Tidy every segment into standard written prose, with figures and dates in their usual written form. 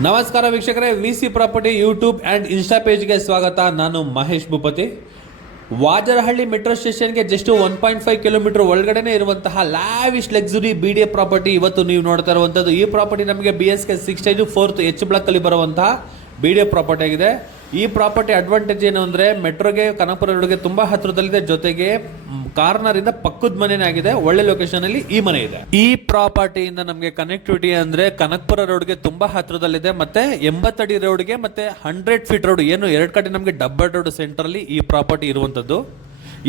ನಮಸ್ಕಾರ ವೀಕ್ಷಕರೇ, VC property YouTube and Insta ಪೇಜ್ಗೆ ಸ್ವಾಗತ. ನಾನು ಮಹೇಶ್ ಭೂಪತಿ. ವಾಜರಹಳ್ಳಿ ಮೆಟ್ರೋ ಸ್ಟೇಷನ್ಗೆ ಜಸ್ಟ್ 1.5 ಕಿಲೋಮೀಟರ್ ಒಳಗಡೆ ಇರುವಂತಹ ಲ್ಯಾವಿಶ್ ಲಕ್ಸುರಿ BDA ಪ್ರಾಪರ್ಟಿ ಇವತ್ತು ನೀವು ನೋಡ್ತಾ ಇರುವಂಥದ್ದು. ಈ ಪ್ರಾಪರ್ಟಿ ನಮಗೆ BSK 6 4th H ಬ್ಲಾಕಲ್ಲಿ ಬರುವಂತಹ BDA ಪ್ರಾಪರ್ಟಿ ಆಗಿದೆ. ಈ ಪ್ರಾಪರ್ಟಿ ಅಡ್ವಾಂಟೇಜ್ ಏನು ಅಂದರೆ ಮೆಟ್ರೋಗೆ ಕನಕಪುರ ರೋಡ್ಗೆ ತುಂಬ ಹತ್ತಿರದಲ್ಲಿದೆ, ಜೊತೆಗೆ ಕಾರ್ನರಿಂದ ಪಕ್ಕದ ಮನೆನೇ ಆಗಿದೆ. ಒಳ್ಳೆ ಲೊಕೇಶನ್ ಅಲ್ಲಿ ಈ ಮನೆ ಇದೆ. ಈ ಪ್ರಾಪರ್ಟಿಯಿಂದ ನಮಗೆ ಕನೆಕ್ಟಿವಿಟಿ ಅಂದ್ರೆ ಕನಕಪುರ ರೋಡ್ಗೆ ತುಂಬಾ ಹತ್ತಿರದಲ್ಲಿದೆ, ಮತ್ತೆ 80 ಅಡಿ ರೋಡ್ಗೆ ಮತ್ತೆ 100 ಫೀಟ್ ರೋಡ್, ಏನು ಎರಡು ಕಡೆ ನಮಗೆ ಡಬ್ಬಲ್ ರೋಡ್ ಸೆಂಟರ್ ಅಲ್ಲಿ ಈ ಪ್ರಾಪರ್ಟಿ ಇರುವಂತದ್ದು.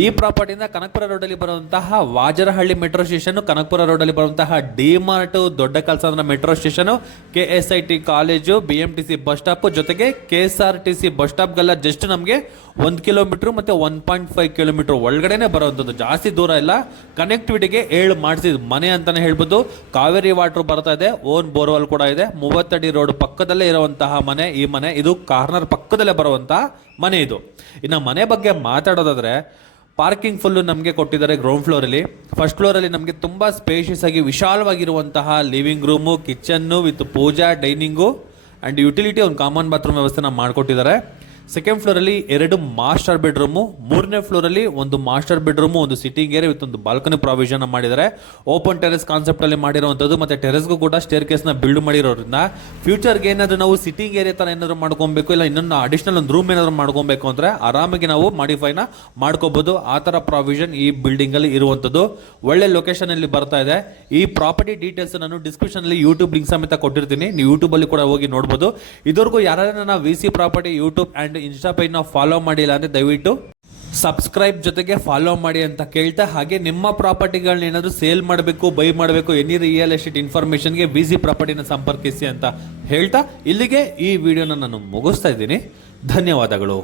ಈ ಪ್ರಾಪರ್ಟಿಯಿಂದ ಕನಕಪುರ ರೋಡಲ್ಲಿ ಬರುವಂತಹ ವಾಜರಹಳ್ಳಿ ಮೆಟ್ರೋ ಸ್ಟೇಷನ್, ಕನಕಪುರ ರೋಡಲ್ಲಿ ಬರುವಂತಹ DMart, Dodda Kalsandra metro station, KSIT college, BMTC bus stop, ಜೊತೆಗೆ KSRTC ಬಸ್ ಸ್ಟಾಪ್ಗೆಲ್ಲ ಜಸ್ಟ್ ನಮಗೆ 1 ಕಿಲೋಮೀಟರ್ ಮತ್ತೆ 1.5 ಕಿಲೋಮೀಟರ್ ಒಳಗಡೆನೆ ಬರುವಂಥದ್ದು, ಜಾಸ್ತಿ ದೂರ ಇಲ್ಲ. ಕನೆಕ್ಟಿವಿಟಿಗೆ ಮಾಡಿಸಿದ ಮನೆ ಅಂತಾನೆ ಹೇಳ್ಬೋದು. ಕಾವೇರಿ ವಾಟರ್ ಬರ್ತಾ ಇದೆ, ಓನ್ ಬೋರ್ವೆಲ್ ಕೂಡ ಇದೆ. 30 ಅಡಿ ರೋಡ್ ಪಕ್ಕದಲ್ಲೇ ಇರುವಂತಹ ಮನೆ ಈ ಮನೆ. ಇದು ಕಾರ್ನರ್ ಪಕ್ಕದಲ್ಲೇ ಬರುವಂತಹ ಮನೆ ಇದು. ಇನ್ನು ಮನೆ ಬಗ್ಗೆ ಮಾತಾಡೋದಾದ್ರೆ, ಪಾರ್ಕಿಂಗ್ ಫುಲ್ಲು ನಮಗೆ ಕೊಟ್ಟಿದ್ದಾರೆ ಗ್ರೌಂಡ್ ಫ್ಲೋರಲ್ಲಿ. ಫಸ್ಟ್ ಫ್ಲೋರಲ್ಲಿ ನಮಗೆ ತುಂಬ ಸ್ಪೇಷಿಯಸ್ ಆಗಿ ವಿಶಾಲವಾಗಿರುವಂತಹ living room, kitchen with pooja, dining and utility, ಒಂದು ಕಾಮನ್ ಬಾತ್ರೂಮ್ ವ್ಯವಸ್ಥೆನ ಮಾಡಿಕೊಟ್ಟಿದ್ದಾರೆ. ಸೆಕೆಂಡ್ ಫ್ಲೋರಲ್ಲಿ 2 ಮಾಸ್ಟರ್ ಬೆಡ್ರೂಮು, ಮೂರನೇ ಫ್ಲೋರಲ್ಲಿ ಒಂದು ಮಾಸ್ಟರ್ ಬೆಡ್ರೂಮು, ಒಂದು ಸಿಟ್ಟಿಂಗ್ ಏರಿಯಾ ವಿತ್ ಒಂದು ಬಾಲ್ಕನಿ ಪ್ರಾವಿಷನ್ ಮಾಡಿದ್ದಾರೆ. ಓಪನ್ ಟೆರೆಸ್ ಕಾನ್ಸೆಪ್ಟಲ್ಲಿ ಮಾಡಿರುವಂಥದ್ದು, ಮತ್ತು ಟೆರೆಸ್ಗೂ ಕೂಡ ಸ್ಟೇರ್ ಕೇಸ್ನ ಬಿಲ್ಡ್ ಮಾಡಿರೋದ್ರಿಂದ ಫ್ಯೂಚರ್ಗೆ ಏನಾದರೂ ನಾವು ಸಿಟ್ಟಿಂಗ್ ಏರಿಯಾ ಥರ ಏನಾದರೂ ಮಾಡ್ಕೊಬೇಕು, ಇಲ್ಲ ಇನ್ನೊಂದು ಅಡಿಷನಲ್ ಒಂದು ರೂಮ್ ಏನಾದರೂ ಮಾಡ್ಕೊಬೇಕು ಅಂದರೆ ಆರಾಮಾಗಿ ನಾವು ಮಾಡಿಫೈನ ಮಾಡ್ಕೋಬೋದು. ಆ ಥರ ಪ್ರಾವಿಷನ್ ಈ ಬಿಲ್ಡಿಂಗಲ್ಲಿ ಇರುವಂಥದ್ದು. ಒಳ್ಳೆ ಲೊಕೇಶನಲ್ಲಿ ಬರ್ತಾ ಇದೆ. ಈ ಪ್ರಾಪರ್ಟಿ ಡೀಟೇಲ್ಸ್ ನಾನು ಡಿಸ್ಕ್ರಿಪ್ಷನಲ್ಲಿ ಯೂಟ್ಯೂಬ್ ಲಿಂಕ್ ಸಮೇತ ಕೊಟ್ಟಿರ್ತೀನಿ, ನೀವು ಯೂಟ್ಯೂಬಲ್ಲಿ ಕೂಡ ಹೋಗಿ ನೋಡ್ಬೋದು. ಇದುವರೆಗೂ ಯಾರು ನನ್ನ VC property YouTube and Insta ಪೇಜ್ನ ಫಾಲೋ ಮಾಡಿಲ್ಲ ಅಂದರೆ ದಯವಿಟ್ಟು ಸಬ್ಸ್ಕ್ರೈಬ್ ಜೊತೆಗೆ ಫಾಲೋ ಮಾಡಿ ಅಂತ ಕೇಳ್ತಾ, ಹಾಗೆ ನಿಮ್ಮ ಪ್ರಾಪರ್ಟಿಗಳನ್ನ ಏನಾದರೂ ಸೇಲ್ ಮಾಡಬೇಕು, ಬೈ ಮಾಡಬೇಕು, ಎನಿ ರಿಯಲ್ ಎಸ್ಟೇಟ್ ಇನ್ಫಾರ್ಮೇಷನ್ಗೆ ವಿಸಿ ಪ್ರಾಪರ್ಟಿನ ಸಂಪರ್ಕಿಸಿ ಅಂತ ಹೇಳ್ತಾ ಇಲ್ಲಿಗೆ ಈ ವಿಡಿಯೋನ ನಾನು ಮುಗಿಸ್ತಾ ಇದ್ದೀನಿ. ಧನ್ಯವಾದಗಳು.